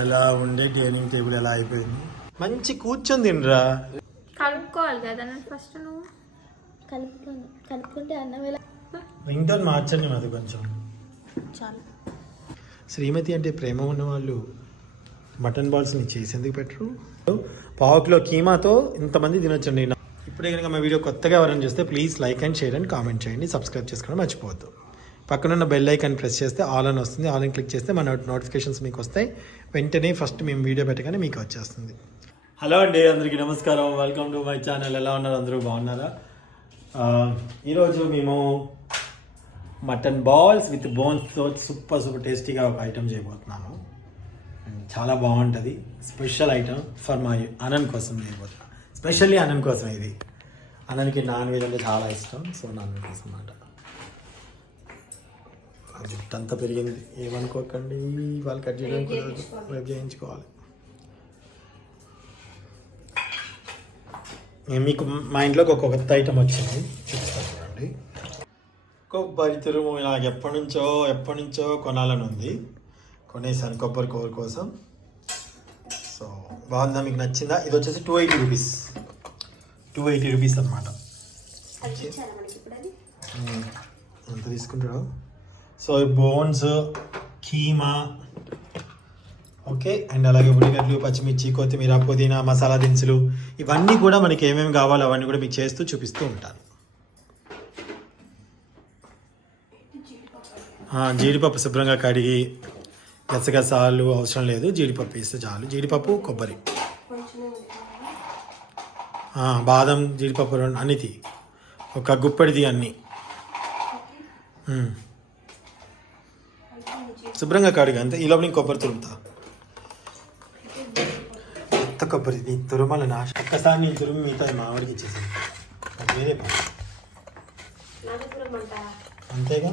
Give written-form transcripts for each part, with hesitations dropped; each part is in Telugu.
ఎలా ఉండే డైనింగ్ టేబుల్ ఎలా అయిపోయింది. మంచి కూర్చొని తినరా. కలుపుకోవాలి కదా ఫస్ట్. నువ్వు కలుపుకుంటే అన్నం ఎలా రింగ్ టోన్ మార్చండి అది కొంచెం. చాలు. శ్రీమతి అంటే ప్రేమ ఉన్న వాళ్ళు మటన్ బాల్స్ని చేసేందుకు పెట్టరు. పావు కిలో కీమాతో ఇంతమంది తినొచ్చండి. ఇప్పుడే కనుక మా వీడియో కొత్తగా ఎవరైనా చేస్తే please like and share and comment చేయండి. సబ్స్క్రైబ్ చేసుకోవడం మర్చిపోవద్దు. పక్కనున్న బెల్ ఐకాన్ ప్రెస్ చేస్తే ఆల్ అని వస్తుంది. ఆల్ అని క్లిక్ చేస్తే మన నోటిఫికేషన్స్ మీకు వస్తాయి. వెంటనే ఫస్ట్ మేము వీడియో పెట్టగానే మీకు వచ్చేస్తుంది. హలో అండి, అందరికీ నమస్కారం. Welcome to my channel. ఎలా ఉన్నారు అందరూ? బాగున్నారా? ఈరోజు మేము మటన్ బాల్స్ విత్ బోన్స్తో సూపర్ టేస్టీగా ఒక ఐటమ్ చేయబోతున్నాము. చాలా బాగుంటుంది. Special item for my Anant కోసం చేయబోతున్నాను. స్పెషల్లీ అనంత్ కోసం. ఇది అనంత్కి నాన్ వెజ్ అంటే చాలా ఇష్టం. సో నాన్ వెజ్ కోసం అన్నమాట. జుట్టు అంతా పెరిగింది, ఏమనుకోకండి. వాళ్ళు కట్ చేయడం కుదరదు, రేపు చేయించుకోవాలి. మీకు మా ఇంట్లోకి ఒక కొత్త ఐటమ్ వచ్చింది, చూపిస్తాను చూడండి. కొబ్బరి తురుము నాకు ఎప్పటి నుంచో కొనాలని ఉంది. కొనేసాను కొబ్బరి కూర కోసం. సో బాగుందా? మీకు నచ్చిందా? ఇది వచ్చేసి 280 రూపీస్. 280 రూపీస్ అనమాట. ఎంత తీసుకుంటాడు? So bones, keema, okay, and అలాగే ఉల్లిగడ్డలు, పచ్చిమిర్చి, కొత్తిమీర, పుదీనా, మసాలా దినుసులు, ఇవన్నీ కూడా మనకి ఏమేమి కావాలో అవన్నీ కూడా మీకు చేస్తూ చూపిస్తూ ఉంటాను. జీడిపప్పు శుభ్రంగా కడిగి గసగసాలు అవసరం లేదు, జీడిపప్పు వేస్తే చాలు. జీడిపప్పు, కొబ్బరి, బాదం, జీడిపప్పు అన్నిటి ఒక గుప్పెడిది అన్నీ శుభ్రంగా కడిగి అంతే. ఈ లోపల నేను కొబ్బరి తురుముతా. కొత్త కొబ్బరి నీ తురుమల నాశ. ఒక్కసారి నీ తురుము మిగతా మామిడికి ఇచ్చేసాను. వేరే పని అంతేగా.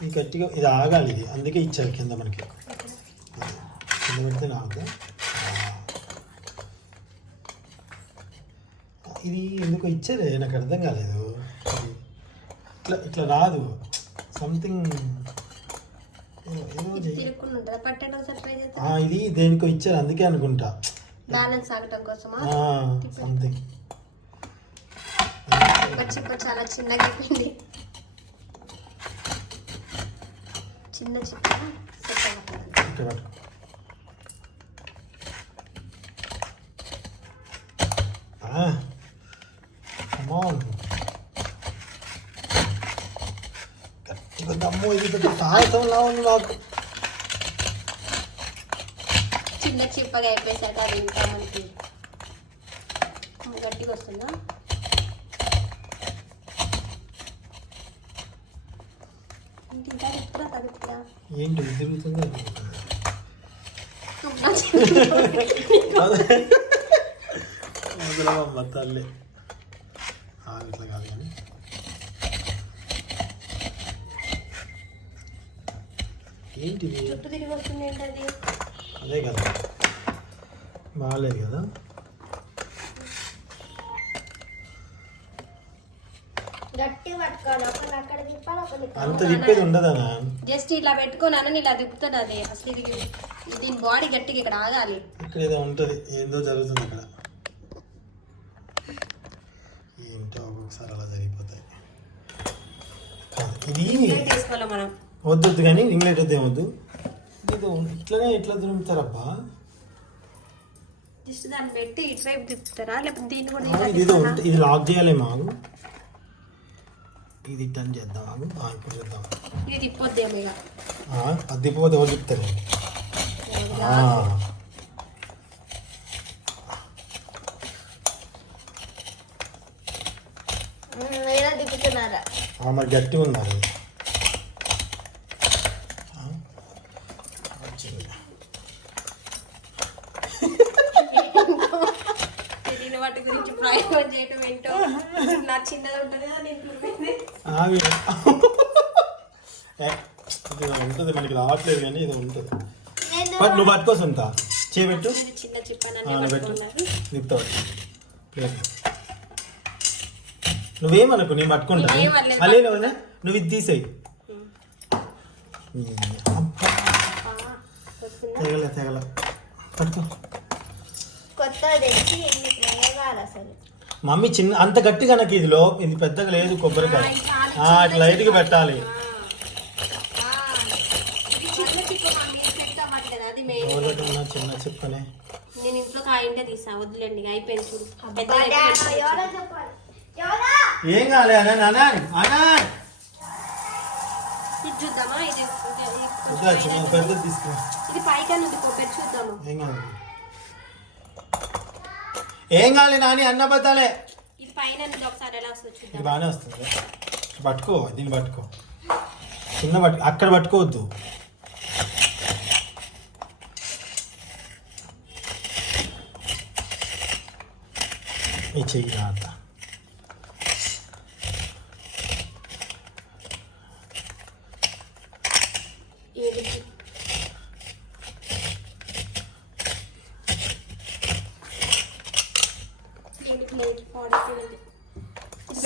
ఇది గట్టిగా ఇది ఆగాలి. ఇది అందుకే ఇచ్చారు కింద మనకి. కింద పెడితే నాకు ఇది ఎందుకో ఇచ్చారే, నాకు అర్థం కాలేదు. ఇట్లా రాదు. సంథింగ్ ఇది దేనికో ఇచ్చారు, అందుకే అనుకుంటా. బ్యాలెన్స్ ఆగటం కోసమా సంథింగ్. చాలా చిన్నగా అయిపోయింది. చిన్న గట్టిగా దమ్ము. ఇది పెద్ద సాహసంలా ఉంది నాకు. చిన్న చిప్పగా అయిపోయేసాక అది ఇంకా మనకి గట్టిగా వస్తుందా? ఏంటి తిరుగుతుంది? అమ్మ తల్లి, ఇట్లా కాదు కానీ ఏంటిది? చుట్టూ తిరిగి వస్తుంది ఏంటది? అదే కదా, బాగాలేదు కదా. అంత తిప్పేది ఉండదనా? జస్ట్ ఇలా పెట్టుకున్నాను, ఇలా తిప్పుతాను. అదే అసలు ఇది దీని బాడీ గట్టిగా ఇక్కడ ఆగాలి. ఇక్కడ ఏదో ఉంటుంది, ఏందో జరుగుతుంది ఇక్కడ. ఏంటో ఒక్కొక్కసారి అలా జరిగిపోతాయి. ఇది తీసుకోవాలి మనం. వద్దు కానీ ఇంగ్లీష్ వద్దు, ఏమొద్దు. ఇది ఇట్లనే ఎట్లా తిరుగుతారబ్బా? జస్ట్ దాన్ని పెట్టి ఇటువైపు తిప్పుతారా, లేకపోతే దీన్ని కూడా ఇది లాక్ చేయాలి మాకు. ఇది టర్న్ చేద్దాం. ఇప్పుడు చేద్దాం. ఇది తిప్పొద్దేమో. ఇక అది తిప్పపోతే ఎవరు తిప్పుతారు? తిప్పుతున్నారా? మరి గట్టి ఉన్నారు. వాటి గురించి ప్రయోగం చేయటం ఏంటో. నా చిన్నది ఉంటుంది కదా, ఉంటుంది మనకి రావట్లేదు కానీ ఇది ఉంటుంది. బట్ నువ్వు పట్టుకోసం అంత చేయబెట్టు. చిన్న చిప్పని నువ్వేమనుకో, నేను పట్టుకుంటా. అలే నువ్వు ఇది తీసేయి. అబ్బా, తెగల పట్టుకో. కొత్త తెచ్చి ఎన్ని ప్రయోగాలు అసలు. మమ్మీ చిన్న అంత గట్టిగా నాకు ఇదిలో ఇది పెద్దగా లేదు కొబ్బరికాయ. ఇట్లా లైట్గా పెట్టాలి. చిన్న చిప్పనే నేను ఇంట్లో కాయింటే తీసా, వద్దులేండి అయిపోయింది చూడు. ఏం కాలే అనా ఇది చూద్దామా, ఇది పెద్దది తీసుకురా. ఇది పైకన్నా ఉంది, కొబ్బరి చూద్దాము. ఏం కాలే నాని అన్న బతాలే. ఇది పైన ఒకసారి ఎలా వస్తుంది ఇది చూద్దాం. బాగానే వస్తుంది. పట్టుకో, దీన్ని పట్టుకో. చిన్న అక్కడ పట్టుకోవద్దు. ఈ చెయ్యి అంత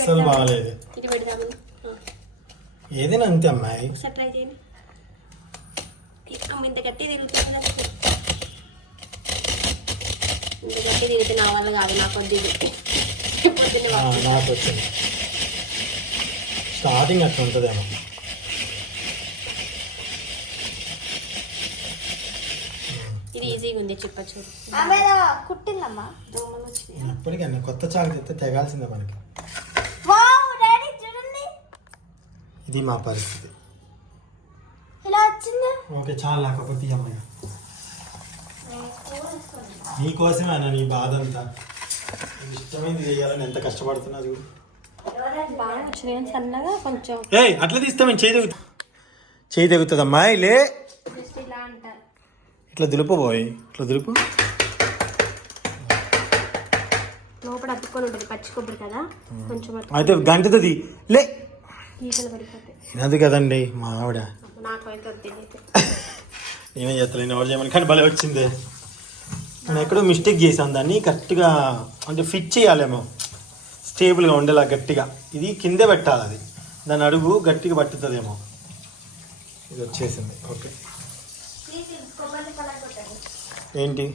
అసలు బాగాలేదు. ఇది పెడదాము. ఏదైనా అంతే అమ్మాయి. ఒకసారి ట్రై చేయండి. ఇంత గట్టి తిరుగుతుంది, ఇంత గట్టి తిరిగితే నా వల్ల కాదు. నాకు పొద్దున్నే నాకు వచ్చింది. స్టార్టింగ్ అట్లా ఉంటుందేమో. ఇది ఈజీగా ఉంది, చెప్పచ్చు. కుట్టిందమ్మా. దోమలు వచ్చినాయి. ఇప్పటికన్నా కొత్త చాకు తెస్తే తెగాల్సిందే మనకి. ఇది మా పరిస్థితి. ఇలా వచ్చిందా? ఓకే చాలా లేకపోతే అమ్మాయి నీకోసమే అన్న నీ బాధ అంతా. ఇష్టమైంది చేయాలని ఎంత కష్టపడుతున్నా చూడు. బాగా వచ్చినాయి సన్నగా కొంచెం. అట్లా తీస్తామని చేయి తెగుతుంది అమ్మాయి. లే ఇలా అంటారు. ఇట్లా దులుపబోయ్, ఇట్లా దులుపు. లోపల అతుక్కొని ఉంటుంది పచ్చి కొబ్బరి కదా, కొంచెం అయితే గంటది లే. ఈకలు పడిపోతాయి. అది కదండి మా ఆవిడ. నాకు అయితే ఏమేం చేస్తలేను ఎవరు చేయమని, కానీ భలే వచ్చింది. నేను ఎక్కడో మిస్టేక్ చేశాను. దాన్ని కరెక్ట్గా అంటే ఫిట్ చేయాలేమో, స్టేబుల్గా ఉండేలా గట్టిగా. ఇది కిందే పెట్టాలి, అది దాని అడుగు గట్టిగా పట్టుతుందేమో. ఇది వచ్చేసింది. ఓకే ఏంటి?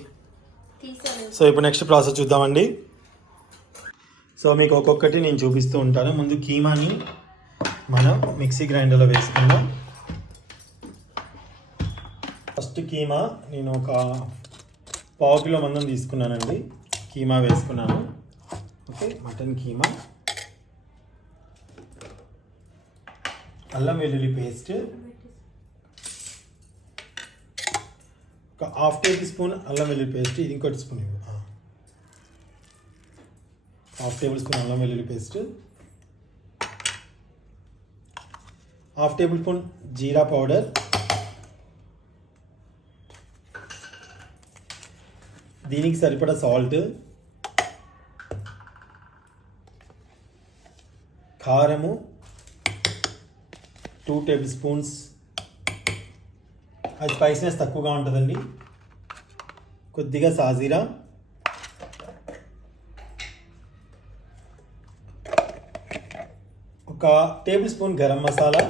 సో ఇప్పుడు నెక్స్ట్ ప్రాసెస్ చూద్దామండి. సో మీకు ఒక్కొక్కటి నేను చూపిస్తూ ఉంటాను. ముందు కీమాని మనం మిక్సీ గ్రైండర్లో వేసుకుందాం. ఫస్ట్ కీమా నేను ఒక 1/2 కిలో మందం తీసుకున్నానండి. కీమా వేసుకున్నాను. ఓకే, మటన్ కీమా, అల్లం వెల్లుల్లి పేస్ట్, ఒక 1/2 టేబుల్ స్పూన్ అల్లం వెల్లుల్లి పేస్ట్. ఇది ఇంకోటి స్పూన్ ఇవ్వు. 1/2 టేబుల్ స్పూన్ అల్లం వెల్లుల్లి పేస్ట్, 1/2 టేబుల్ స్పూన్ జీరా పౌడర్, దీనికి సరిపడా సాల్ట్, కారము 2 టేబుల్ స్పూన్స్. అది స్పైసీనెస్ తక్కువగా ఉంటుందండి. కొద్దిగా సాజీరా, ఒక టేబుల్ స్పూన్ గరం మసాలా,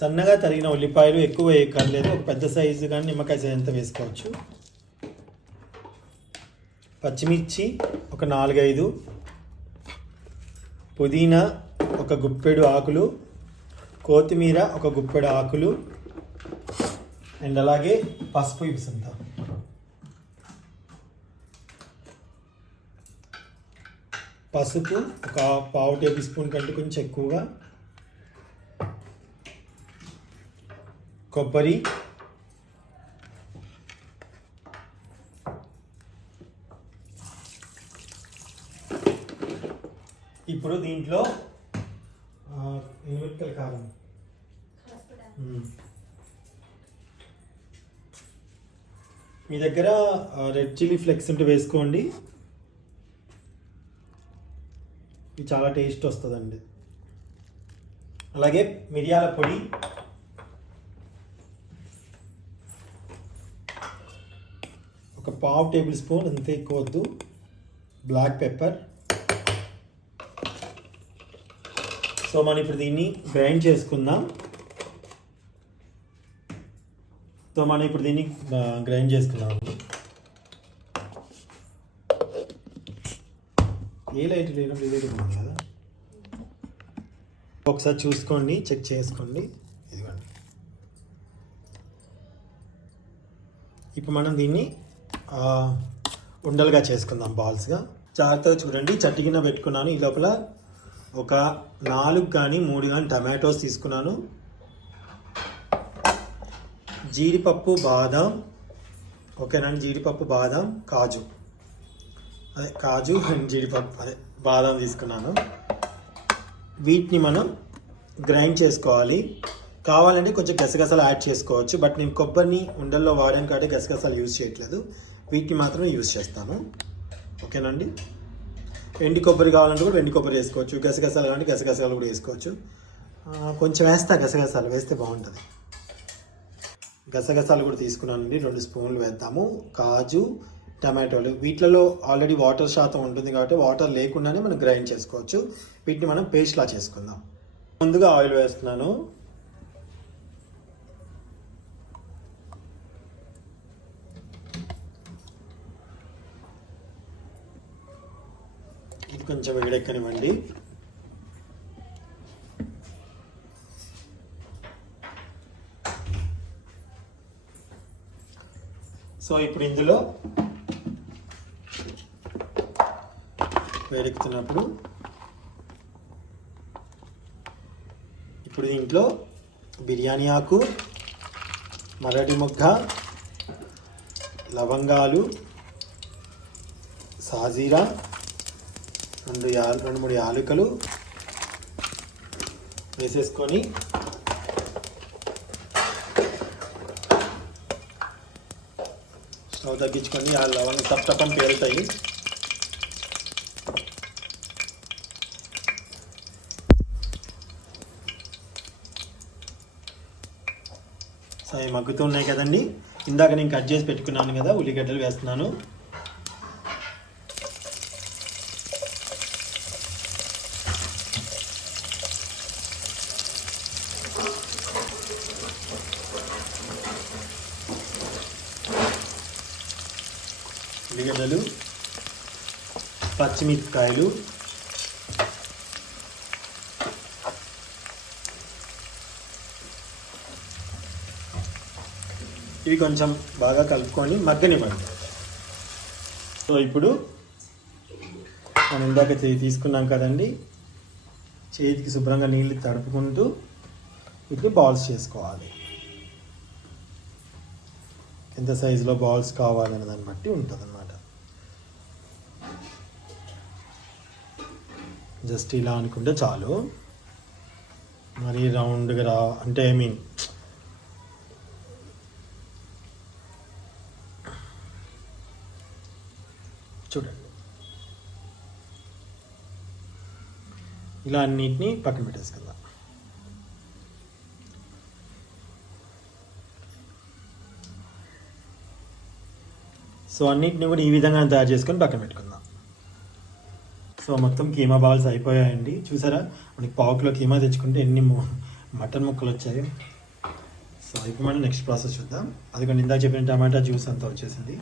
సన్నగా తరిగిన ఉల్లిపాయలు, ఎక్కువ వేయక్కర్లేదు, ఒక పెద్ద సైజు కానీ నిమ్మకాయ సైజు అంతా వేసుకోవచ్చు. పచ్చిమిర్చి ఒక 4-5, పుదీనా ఒక గుప్పెడు ఆకులు, కొత్తిమీర ఒక గుప్పెడు ఆకులు, అండ్ అలాగే పసుపు ఇస్తుందా. పసుపు ఒక 1/2 టేబుల్ స్పూన్ కంటే కొంచెం ఎక్కువగా, కొబ్బరి, ఇప్పుడు దీంట్లో ఎనిమిరపకాయల కారం, మీ దగ్గర రెడ్ చిల్లీ ఫ్లేక్స్ ఉంటే వేసుకోండి. ఇది చాలా టేస్ట్ వస్తుందండి. అలాగే మిరియాల పొడి, ఒక 1/2 టేబుల్ స్పూన్, అంతే ఎక్కువ వద్దు, బ్లాక్ పెప్పర్, సో మనం ఇప్పుడు దీన్ని గ్రైండ్ చేసుకుందాం. ఏ లైట్ లేనప్పుడు ఇదే ఉంది కదా, ఒకసారి చూసుకోండి, చెక్ చేసుకోండి. ఇదిగోండి. ఇప్పుడు మనం దీన్ని ఉండలుగా చేసుకుందాం, బాల్స్గా. జాగ్రత్తగా చూడండి, చట్టి గిన్నె పెట్టుకున్నాను. ఈ లోపల ఒక 4 కానీ 3 కానీ టమాటోస్ తీసుకున్నాను. జీడిపప్పు, బాదం, ఓకేనండి. జీడిపప్పు, బాదం, కాజు అండ్ జీడిపప్పు, బాదం తీసుకున్నాను. వీటిని మనం గ్రైండ్ చేసుకోవాలి. కావాలంటే కొంచెం గసగసాలు యాడ్ చేసుకోవచ్చు, బట్ నేను కొబ్బరిని ఉండల్లో వాడాను కాబట్టి గసగసాలు యూజ్ చేయట్లేదు. వీటిని మాత్రమే యూజ్ చేస్తాను, ఓకేనండి. ఎండి కొబ్బరి కావాలంటే కూడా ఎండి కొబ్బరి వేసుకోవచ్చు, గసగసాలు కావాలంటే గసగసాలు కూడా వేసుకోవచ్చు. కొంచెం గసగసాలు వేస్తే బాగుంటుంది. గసగసాలు కూడా తీసుకున్నానండి, 2 స్పూన్లు వేద్దాము. కాజు, టమాటోలు, వీటిలో ఆల్రెడీ వాటర్ శాతం ఉంటుంది కాబట్టి వాటర్ లేకుండానే మనం గ్రైండ్ చేసుకోవచ్చు. వీటిని మనం పేస్ట్లా చేసుకుందాం. ముందుగా ఆయిల్ వేస్తున్నాను. ఇది కొంచెం వేడెక్కనివ్వండి. సో ఇప్పుడు ఇందులో వేడెక్కుతున్నప్పుడు ఇప్పుడు దీంట్లో బిర్యానీ ఆకు, మరాఠీ మొగ్గ, లవంగాలు, సాజీరా, 2-3 యాలకులు వేసేసుకొని స్టవ్ తగ్గించుకొని ఆ లవంగా టప్ పేలుతాయి. సో అవి మగ్గుతూ ఉన్నాయి కదండి. ఇందాక నేను కట్ చేసి పెట్టుకున్నాను కదా, ఉల్లిగడ్డలు వేస్తున్నాను. ఉల్లిగడ్డలు, పచ్చిమిరపకాయలు, ఇవి కొంచెం బాగా కలుపుకొని మగ్గనివ్వండి. సో ఇప్పుడు మనం ఇందాక తీసుకున్నాం కదండి, చేతికి శుభ్రంగా నీళ్ళు తడుపుకుంటూ వీటిని బాల్స్ చేసుకోవాలి. ఎంత సైజులో బాల్స్ కావాలనే దాన్ని బట్టి ఉంటుంది అన్నమాట. జస్ట్ ఇలా అనుకుంటే చాలు. మరీ రౌండ్గా అంటే చూడండి, ఇలా అన్నిటినీ పక్కన పెట్టేసుకుందాం. సో అన్నిటిని కూడా ఈ విధంగా తయారు చేసుకొని పక్కన పెట్టుకుందాం. సో మొత్తం కీమా బాల్స్ అయిపోయాయండి. చూసారా, మనకి 1/2 కిలో కీమా తెచ్చుకుంటే ఎన్ని మటన్ ముక్కలు వచ్చాయి. సో ఇప్పుడు మనం నెక్స్ట్ ప్రాసెస్ చూద్దాం. అది కొన్ని ఇందాక చెప్పిన టమాటా జ్యూస్ అంతా వచ్చేసింది.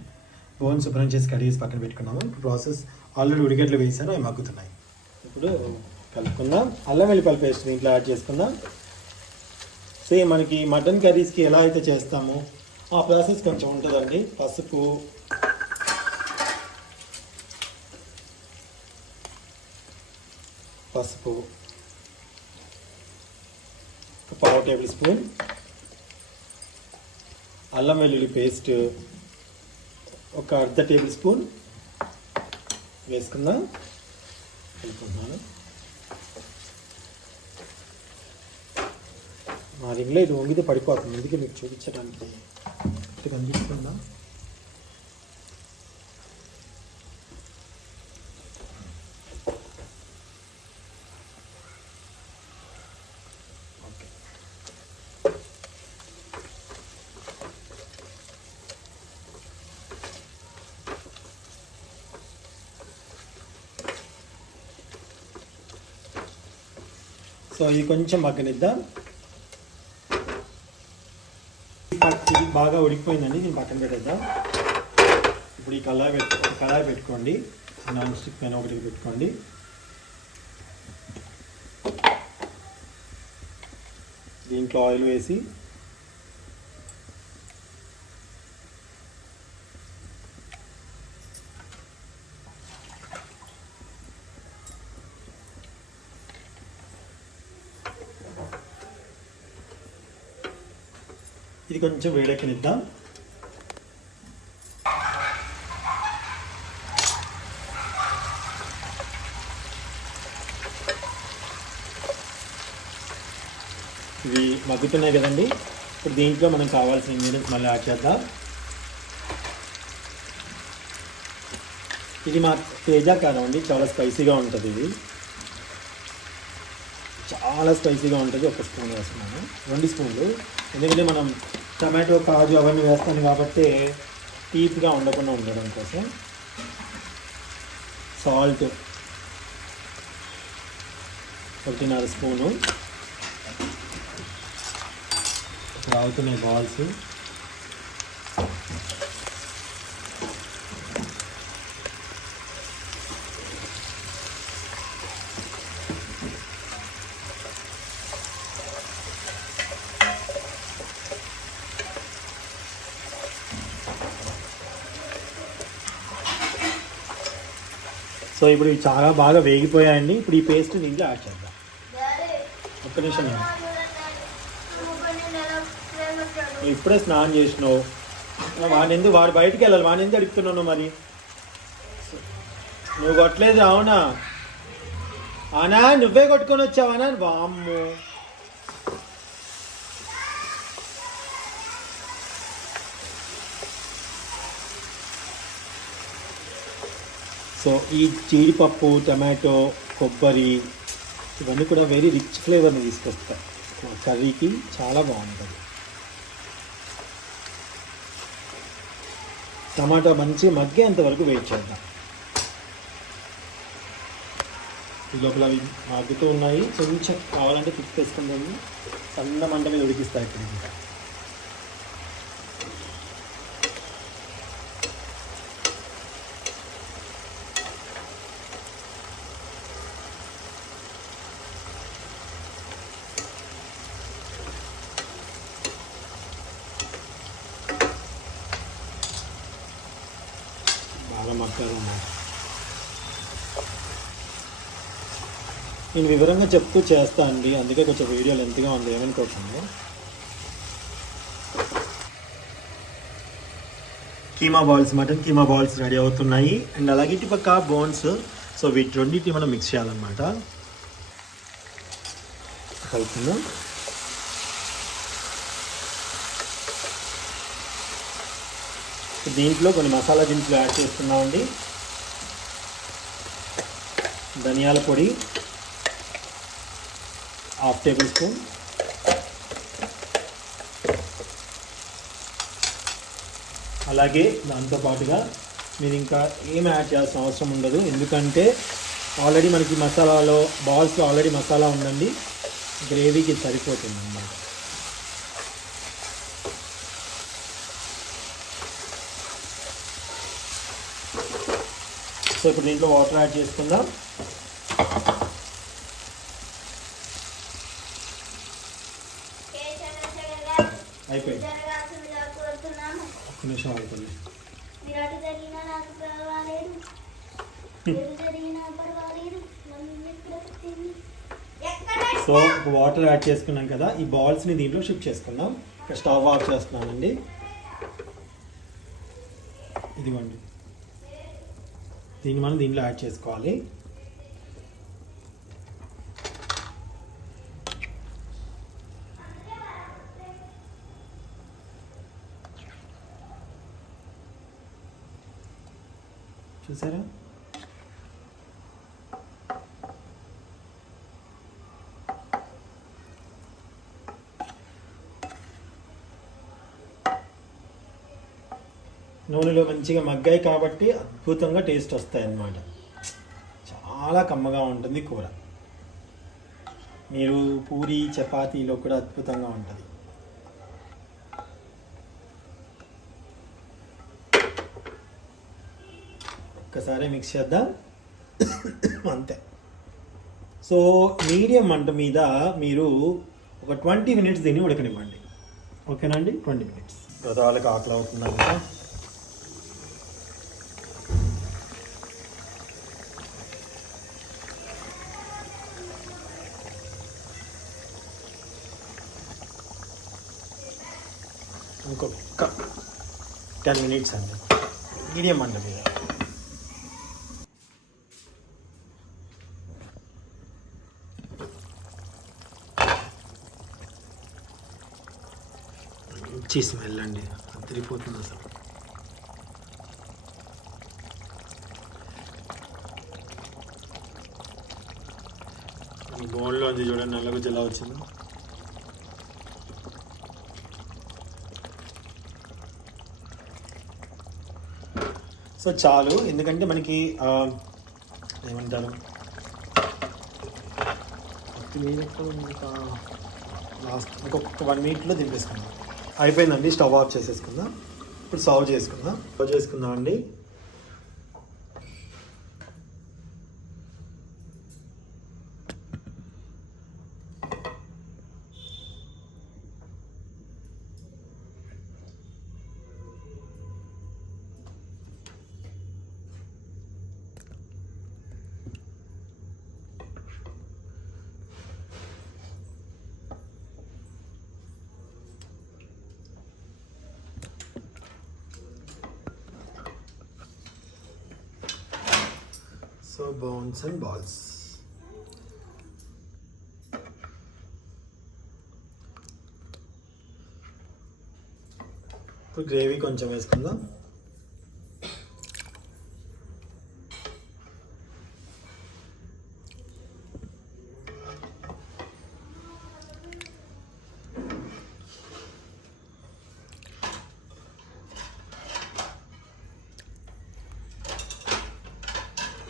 బోన్ శుభ్రం చేసి కడిగేసి పక్కన పెట్టుకున్నాము. ఇప్పుడు ప్రాసెస్ ఆల్రెడీ ఉడిగడ్డలు వేసాను, అవి మగ్గుతున్నాయి. ఇప్పుడు కలుపుకుందాం. అల్లం వెల్లిపాయ పేస్ట్ దీంట్లో యాడ్ చేసుకుందాం. సేమ్ మనకి మటన్ కర్రీస్కి ఎలా అయితే చేస్తామో ఆ ప్రాసెస్ కొంచెం ఉంటుందండి. పసుపు, ఒక 1/2 టేబుల్ స్పూన్, అల్లం వెల్లుల్లి పేస్ట్ ఒక 1/2 టేబుల్ స్పూన్ వేసుకుందాం. కలుపుకుంటున్నాను. మా రింగ్లో ఇది వంగితే పడిపోతుంది, అందుకే మీకు చూపించడానికి కనిపిస్తుందా. సో సో ఇది కొంచెం మగ్గనిద్దాం. ఇది బాగా ఉడికిపోయిందండి, దీన్ని పక్కన పెట్టేద్దాం. ఇప్పుడు ఈ కళాయి పెట్టుకోండి, నాన్ స్టిక్ పైన ఒకటి పెట్టుకోండి. దీంట్లో ఆయిల్ వేసి ఇది కొంచెం వేడెక్కనిద్దాం. ఇవి మగ్గుతున్నాయి కదండి. ఇప్పుడు దీంట్లో మనం కావాల్సిన ఇంగ్రీడియంట్స్ మళ్ళీ యాడ్ చేద్దాం. ఇది మా తేజా కారం అండి, చాలా స్పైసీగా ఉంటుంది. ఇది చాలా స్పైసీగా ఉంటుంది. ఒక స్పూన్ వేస్తున్నాను, 2 స్పూన్లు, ఎందుకంటే మనం టమాటో కాజు అవన్నీ వేస్తాను కాబట్టి తీపిగా ఉండకుండా ఉండడం కోసం. Salt 1.5 spoon. ఇక్కడ అవుతున్నాయి బాల్స్. సో ఇప్పుడు ఇవి చాలా బాగా వేగిపోయాయండి. ఇప్పుడు ఈ పేస్ట్ దీంట్లో యాడ్ చేద్దాం. ఒక్క నిమిషం, ఇప్పుడే స్నానం చేసినావు, వాడు బయటికి వెళ్ళాలి, వాడిని ఎందుకు అడుగుతున్నావు మరి? నువ్వు కొట్టలేదు అవునా? ఆనా నువ్వే కొట్టుకొని వచ్చావానా? వామ్మో, సో ఈ జీడిపప్పు, టమాటో, కొబ్బరి ఇవన్నీ కూడా వెరీ రిచ్ ఫ్లేవర్ని తీసుకొస్తాయి కర్రీకి, చాలా బాగుంటుంది. టమాటా మంచి మగ్గేంత వరకు వెయిట్ చేద్దాం. ఈ లోపల అవి మగ్గుతూ ఉన్నాయి. కొంచెం కావాలంటే తిప్పేసుకుందాము. సన్న మంట మీద ఉడికిస్తాయి ఇక్కడ. ఇంకా బాగా మగ్గాలన్నమాట. నేను వివరంగా చెప్తూ చేస్తా అండి, అందుకే కొంచెం వీడియో లెంత్గా ఉంది, ఏమనుకోకుండా. Keema balls, mutton keema balls ready అవుతున్నాయి. అండ్ అలాగే ఇటుపక్క బోన్స్. సో వీటి రెండింటిని మనం మిక్స్ చేయాలన్నమాట. కలుపుకుందాం. దీంట్లో కొన్ని మసాలా దినుసులు యాడ్ చేస్తున్నామండి. ధనియాల పొడి 1/2 టేబుల్ స్పూన్, అలాగే దాంతోపాటుగా మీరు ఇంకా ఏం యాడ్ చేయాల్సిన అవసరం ఉండదు, ఎందుకంటే ఆల్రెడీ మనకి మసాలాలో బాల్స్లో ఆల్రెడీ మసాలా ఉందండి, గ్రేవీకి సరిపోతుంది అన్నమాట. సో ఇప్పుడు దీంట్లో వాటర్ యాడ్ చేసుకుందాం. అయిపోయింది, ఒక్క నిమిషం అయిపోయింది. సో వాటర్ యాడ్ చేసుకున్నాం కదా, ఈ బాల్స్ని దీంట్లో షిఫ్ట్ చేసుకుందాం. ఇక్కడ స్టవ్ ఆఫ్ చేస్తున్నానండి. ఇదిగోండి, దీన్ని మనం దీంట్లో యాడ్ చేసుకోవాలి. చూసారా? నూనెలో మంచిగా మగ్గాయి కాబట్టి అద్భుతంగా టేస్ట్ వస్తాయి అన్నమాట. చాలా కమ్మగా ఉంటుంది కూర. మీరు పూరి చపాతీలో కూడా అద్భుతంగా ఉంటుంది. ఒక్కసారి మిక్స్ చేద్దాం. అంతే. సో మీడియం మంట మీద మీరు ఒక 20 మినిట్స్ దీన్ని ఉడకనివ్వండి. ఓకేనండి, 20 మినిట్స్. వాళ్ళకి ఆకలి అవుతుందంట. ఇంకొక 10 మినిట్స్ అండి మీడియం మంట మీద. మంచి స్మెల్ అండి, అదిరిపోతుంది అసలు. బోన్లో ఉంది చూడండి, నల్లగుజ్జ ఎలా వచ్చిందో. సో చాలు, ఎందుకంటే మనకి ఏమంటారు లాస్ట్ ఇంకొక 1 మినిట్లో దింపేసుకుందాం. అయిపోయిందండి, స్టవ్ ఆఫ్ చేసేసుకుందాం. ఇప్పుడు సర్వ్ చేసుకుందాం అండి. So bones and balls. ఇప్పుడు గ్రేవీ కొంచెం వేసుకుందాం.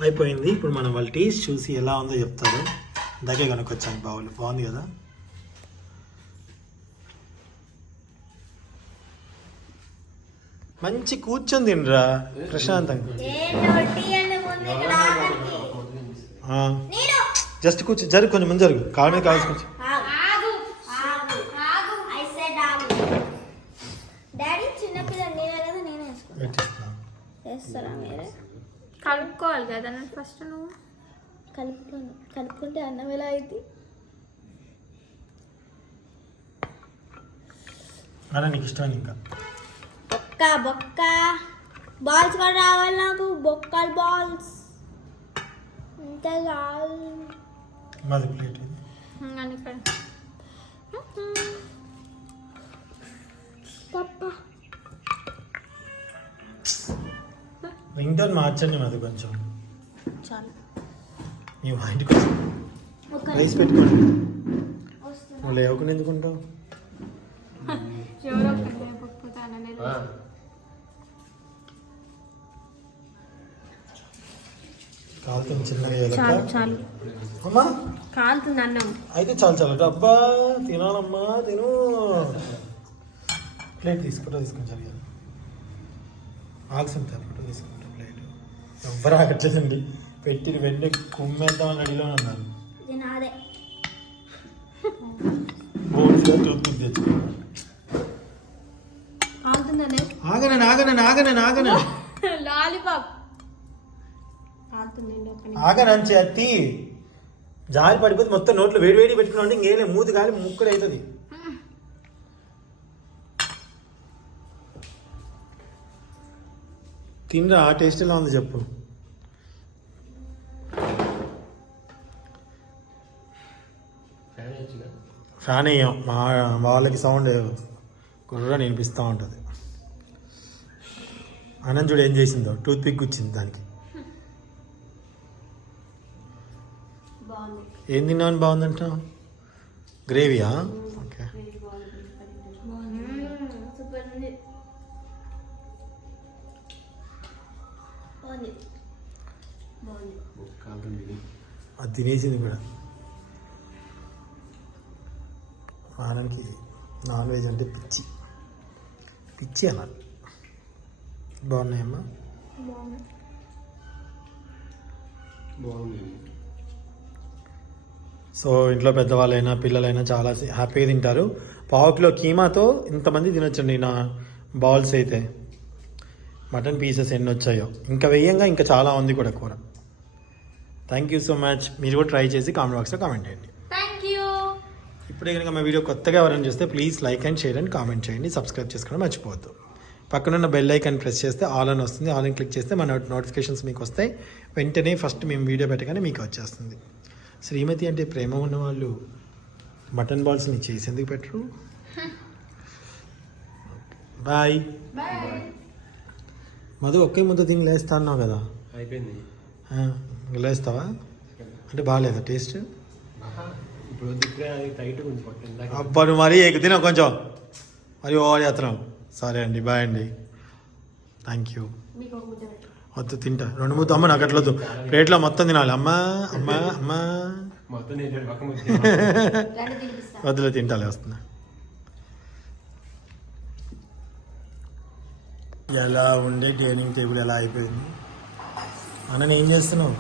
అయిపోయింది. ఇప్పుడు మనం వాళ్ళ టేస్ట్ చూసి ఎలా ఉందో చెప్తారు. ఇందాకే కనుకొచ్చాను, బాగుంది కదా. మంచి కూర్చొని తినరా ప్రశాంతంగా. జస్ట్ కూర్చో, జరుగు, కొంచెం ముందు జరుగు, కాళ్ళ మీద కావాల్సి కొంచెం. కలుపుకోవాలి కదా నేను ఫస్ట్. నువ్వు కలుపుకుంటే అన్నం ఎలా అయితే అలా నీకు ఇష్టం. ఇంకా బొక్క బాల్స్ కూడా రావాలి నాకు, బొక్కలు బాల్స్ ఇంత కావాలి. మాది ప్లేట్ రింగ్ టోన్ మార్చండి మాది కొంచెం. చాలు, నీ వాయింటి కోసం రైస్ పెట్టుకోండి. నువ్వు లేవకుండా ఎందుకుంటావు? కాలుతుంది చిన్నగా. చాలు అమ్మా కాలుతుంది అన్నం. అయితే చాలు. అబ్బా తినాలమ్మా, తిను. ప్లేట్ తీసుకుంటా జరిగారు. ఆల్సింటారు ఫోటో తీసుకుంటా. ప్లేట్ ఎవ్వరు ఆగట్లేదండి. పెట్టి వెంటనే కుమ్మేద్దామని అడిలో అన్నారు. బోన్స్గా టూత్ తెచ్చుకో. ఆగనే లాలీపాప్ ఆగనని చేతి జారి పడిపోతే మొత్తం నోట్లో వేడి పెట్టుకున్నాంటే ఇంకేలే, మూతి గాలి ముక్కలు అవుతుంది. తినరా, ఆ టేస్ట్ ఎలా ఉంది చెప్పు. ఫ్యాన్ వేయం, మా వాళ్ళకి సౌండ్ కుర్ర వినిపిస్తూ ఉంటుంది. అనంజుడు ఏం చేసిందో, టూత్ పిక్ వచ్చింది దానికి. ఏం తిన్నావు అని బాగుందంట? గ్రేవీయా? ఓకే. అది తినేసింది కూడా. ఆనంద్కి నాన్ వెజ్ అంటే పిచ్చి పిచ్చి అనాలి. బాగున్నాయమ్మా. సో ఇంట్లో పెద్దవాళ్ళైనా పిల్లలైనా చాలా హ్యాపీగా తింటారు. పావు కిలో కీమాతో ఇంతమంది తినొచ్చండి నా బౌల్స్ అయితే. మటన్ పీసెస్ ఎన్ని వచ్చాయో ఇంకా వెయ్యంగా ఇంకా చాలా ఉంది కూడా కూర. Thank you so much. మీరు కూడా ట్రై చేసి కామెంట్ బాక్స్లో కామెంట్ చేయండి. Thank you. ఇప్పుడే కనుక మా వీడియో కొత్తగా ఎవరైనా చేస్తే please like and share and comment చేయండి. సబ్స్క్రైబ్ చేసుకోవడం మర్చిపోవద్దు. పక్కనున్న బెల్ ఐకాన్ ప్రెస్ చేస్తే ఆల్ అని వస్తుంది. ఆల్ అని క్లిక్ చేస్తే మన నోటిఫికేషన్స్ మీకు వస్తాయి. వెంటనే ఫస్ట్ మేము వీడియో పెట్టగానే మీకు వచ్చేస్తుంది. శ్రీమతి అంటే ప్రేమ ఉన్న వాళ్ళు మటన్ బాల్స్ని చేసేందుకు పెట్టరు. బాయ్. మధు ఒకే ముద్ద తిని లేస్తా అన్నావు కదా, అయిపోయింది. లేస్తావా? అంటే బాగాలేదా టేస్ట్? ఇప్పుడు ఇప్పుడే అది టైట్గా ఉంది పట్టింది. అబ్బా నువ్వు మరీ తిన కొంచెం మరి ఓవర్ చేస్తున్నాం. సరే అండి, బాయ్ అండి. Thank you. మీకు ఒక ముద్ద పెట్టు. వద్దు తింటా 2 ముద్ద. అమ్మ నాకు అట్లొద్దు, ప్లేట్లో మొత్తం తినాలి. అమ్మా అమ్మా అమ్మా మొత్తం నేను పక్క ముద్ద. రెండు తినిపిస్తా. వద్దులే తింటాలే, వస్తున్నా. ఎలా ఉండే డైనింగ్ టేబుల్ ఎలా అయిపోయింది. అన్న ఏం చేస్తున్నావు?